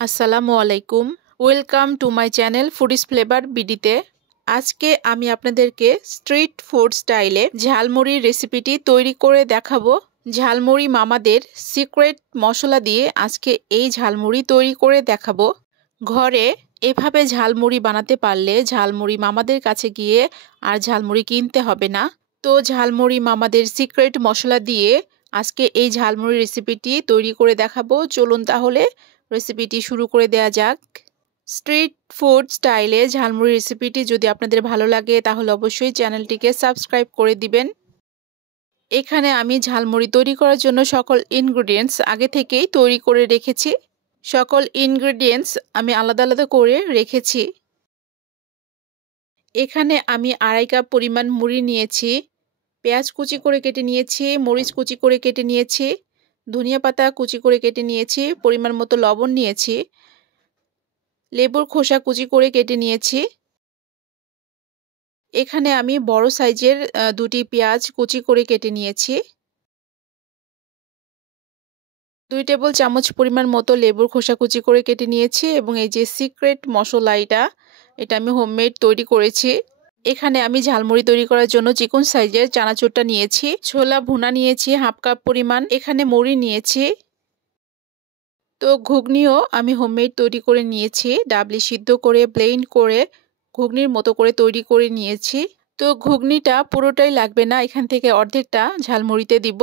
আসসালামু আলাইকুম। Welcome to my channel Foodies Flavour বিডিতে। আজকে আমি আপনাদেরকে স্ট্রিট ফুড স্টাইলে ঝালমুড়ির রেসিপিটি তৈরি করে দেখাবো। ঝালমুড়ি মামাদের সিক্রেট মশলা দিয়ে আজকে এই ঝালমুড়ি তৈরি করে দেখাবো। ঘরে এভাবে ঝালমুড়ি বানাতে পারলে ঝালমুড়ি মামাদের কাছে গিয়ে আর ঝালমুড়ি কিনতে হবে না। তো ঝালমুড়ি মামাদের সিক্রেট মশলা দিয়ে আজকে এই ঝালমুড়ি রেসিপিটি তৈরি করে দেখাবো। চলুন তাহলে রেসিপিটি শুরু করে দেয়া যাক। স্ট্রিট ফুড স্টাইলে ঝালমুড়ি রেসিপিটি যদি আপনাদের ভালো লাগে তাহলে অবশ্যই চ্যানেলটিকে সাবস্ক্রাইব করে দিবেন। এখানে আমি ঝালমুড়ি তৈরি করার জন্য সকল ইনগ্রেডিয়েন্টস আগে থেকেই তৈরি করে রেখেছি। সকল ইনগ্রেডিয়েন্টস আমি আলাদা আলাদা করে রেখেছি। এখানে আমি 2.5 কাপ পরিমাণ মুড়ি নিয়েছি, পেঁয়াজ কুচি করে কেটে নিয়েছি, মরিচ কুচি করে কেটে নিয়েছি, ধনিয়া পাতা কুচি করে কেটে নিয়েছি, পরিমাণ মতো লবণ নিয়েছি, লেবুর খোসা কুচি করে কেটে নিয়েছি। এখানে আমি বড় সাইজের 2টি পেঁয়াজ কুচি করে কেটে নিয়েছি। 2 টেবিল চামচ পরিমাণ মতো লেবুর খোসা কুচি করে কেটে নিয়েছি এবং এই যে সিক্রেট মশলা এটা আমি হোমমেড তৈরি করেছি। এখানে আমি ঝালমুড়ি তৈরি করার জন্য চিকন সাইজের চানাচুরটা নিয়েছি, ছোলা ভুনা নিয়েছি 1/2 কাপ পরিমাণ, এখানে মুড়ি নিয়েছি। তো ঘুগনিও আমি হোমমেড তৈরি করে নিয়েছি, ডাবলি সিদ্ধ করে ব্লেন্ড করে ঘুগনির মতো করে তৈরি করে নিয়েছি। তো ঘুগনিটা পুরোটাই লাগবে না, এখান থেকে অর্ধেকটা ঝালমুড়িতে দিব।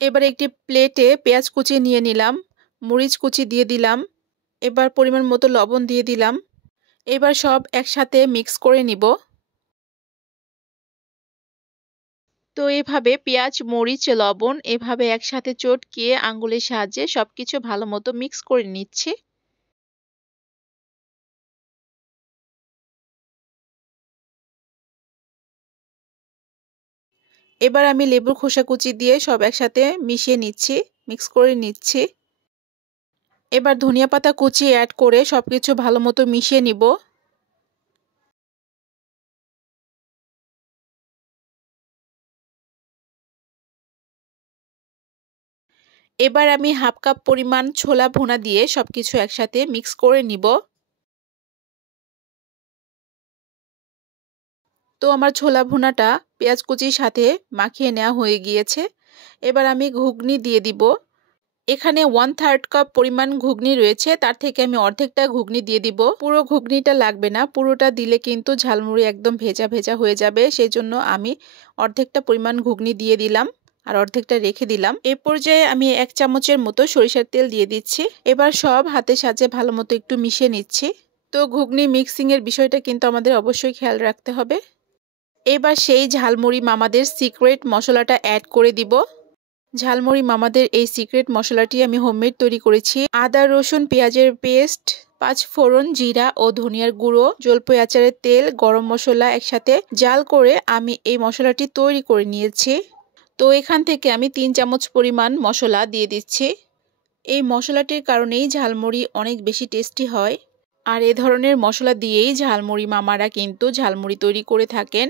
এবার একটি প্লেটে পেঁয়াজ কুচি নিয়ে নিলাম, মরিচ কুচি দিয়ে দিলাম, এবার পরিমাণ মতো লবণ দিয়ে দিলাম। এবার সব একসাথে মিক্স করে নিব। তো এভাবে পেঁয়াজ মরিচ লবণ এভাবে একসাথে চটকিয়ে আঙ্গুলের সাহায্যে সবকিছু ভালো মতো মিক্স করে নিচ্ছি। এবার আমি লেবুর খোসা কুচি দিয়ে সব একসাথে মিশিয়ে নিচ্ছি, মিক্স করে নিচ্ছি। এবার ধনিয়া পাতা কুচি অ্যাড করে সবকিছু ভালো মতো মিশিয়ে নিব। এবার আমি 1/2 কাপ পরিমাণ ছোলা ভুনা দিয়ে সবকিছু একসাথে মিক্স করে নিব। তো আমার ছোলা ভুনাটা পেঁয়াজ কুচির সাথে মাখিয়ে নেওয়া হয়ে গিয়েছে। এবার আমি ঘুগনি দিয়ে দিব। এখানে 1/3 কাপ পরিমাণ ঘুগনি রয়েছে, তার থেকে আমি অর্ধেকটা ঘুগনি দিয়ে দিব। পুরো ঘুগনিটা লাগবে না, পুরোটা দিলে কিন্তু ঝালমুড়ি একদম ভেজা ভেজা হয়ে যাবে, সেই জন্য আমি অর্ধেকটা পরিমাণ ঘুগনি দিয়ে দিলাম আর অর্ধেকটা রেখে দিলাম। এই পর্যায়ে আমি 1 চামচের মতো সরিষার তেল দিয়ে দিচ্ছি। এবার সব হাতের সাহায্যে ভালো মতো একটু মিশিয়ে নিচ্ছি। তো ঘুগনি মিক্সিং এর বিষয়টা কিন্তু আমাদের অবশ্যই খেয়াল রাখতে হবে। এবার সেই ঝালমুড়ি মামাদের সিক্রেট মশলাটা অ্যাড করে দিব। ঝালমুড়ি মামাদের এই সিক্রেট মশলাটি আমি হোমমেড তৈরি করেছি। আদা রসুন পেঁয়াজের পেস্ট, 5 ফোড়ন, জিরা ও ধনিয়ার গুঁড়ো, জলপাই আচারের তেল, গরম মশলা একসাথে জাল করে আমি এই মশলাটি তৈরি করে নিয়েছি। তো এখান থেকে আমি 3 চামচ পরিমাণ মশলা দিয়ে দিচ্ছি। এই মশলাটির কারণেই ঝালমুড়ি অনেক বেশি টেস্টি হয়। আর এ ধরনের মশলা দিয়েই ঝালমুড়ি মামারা কিন্তু ঝালমুড়ি তৈরি করে থাকেন।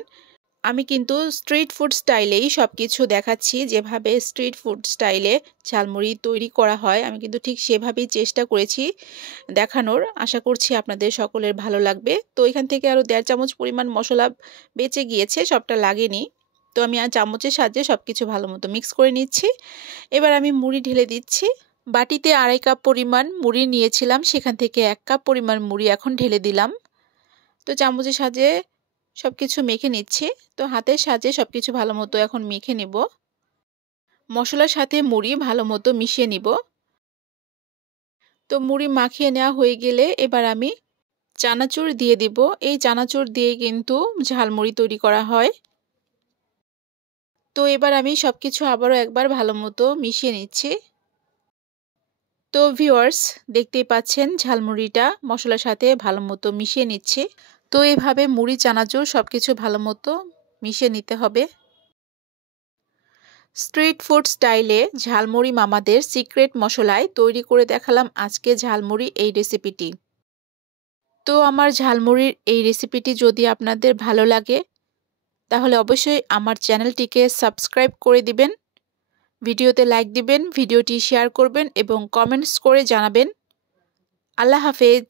আমি কিন্তু স্ট্রিট ফুড স্টাইলেই সব কিছু দেখাচ্ছি, যেভাবে স্ট্রিট ফুড স্টাইলে ঝালমুড়ি তৈরি করা হয় আমি কিন্তু ঠিক সেভাবেই চেষ্টা করেছি দেখানোর। আশা করছি আপনাদের সকলের ভালো লাগবে। তো এখান থেকে আরও 1.5 চামচ পরিমাণ মশলা বেঁচে গিয়েছে, সবটা লাগেনি। তো আমি আর চামচের সাহায্যে সব কিছু ভালো মতো মিক্স করে নিচ্ছি। এবার আমি মুড়ি ঢেলে দিচ্ছি। বাটিতে 2.5 কাপ পরিমাণ মুড়ি নিয়েছিলাম, সেখান থেকে 1 কাপ পরিমাণ মুড়ি এখন ঢেলে দিলাম। তো চামচের সাহায্যে সবকিছু মেখে নিচ্ছি। তো হাতের সাহায্যে সবকিছু ভালো মতো এখন মেখে নিব। মশলার সাথে মুড়ি ভালো মতো মিশিয়ে নিব। তো মুড়ি মাখিয়ে নেওয়া হয়ে গেলে এবার আমি চানাচুর দিয়ে দিব। এই চানাচুর দিয়ে কিন্তু ঝালমুড়ি তৈরি করা হয়। তো এবার আমি সবকিছু আবারও একবার ভালো মতো মিশিয়ে নিচ্ছি। তো ভিউয়ার্স, দেখতেই পাচ্ছেন ঝালমুড়িটা মশলার সাথে ভালো মতো মিশিয়ে নিচ্ছি। তো এভাবে মুড়ি চানাচুর সবকিছু ভালো মতো মিশিয়ে নিতে হবে। স্ট্রিট ফুড স্টাইলে ঝালমুড়ি মামাদের সিক্রেট মশলায় তৈরি করে দেখালাম আজকে ঝালমুড়ি এই রেসিপিটি। তো আমার ঝালমুড়ির এই রেসিপিটি যদি আপনাদের ভালো লাগে তাহলে অবশ্যই আমার চ্যানেলটিকে সাবস্ক্রাইব করে দিবেন। ভিডিওতে লাইক দিবেন, ভিডিওটি শেয়ার করবেন এবং কমেন্টস করে জানাবেন। আল্লাহ হাফেজ।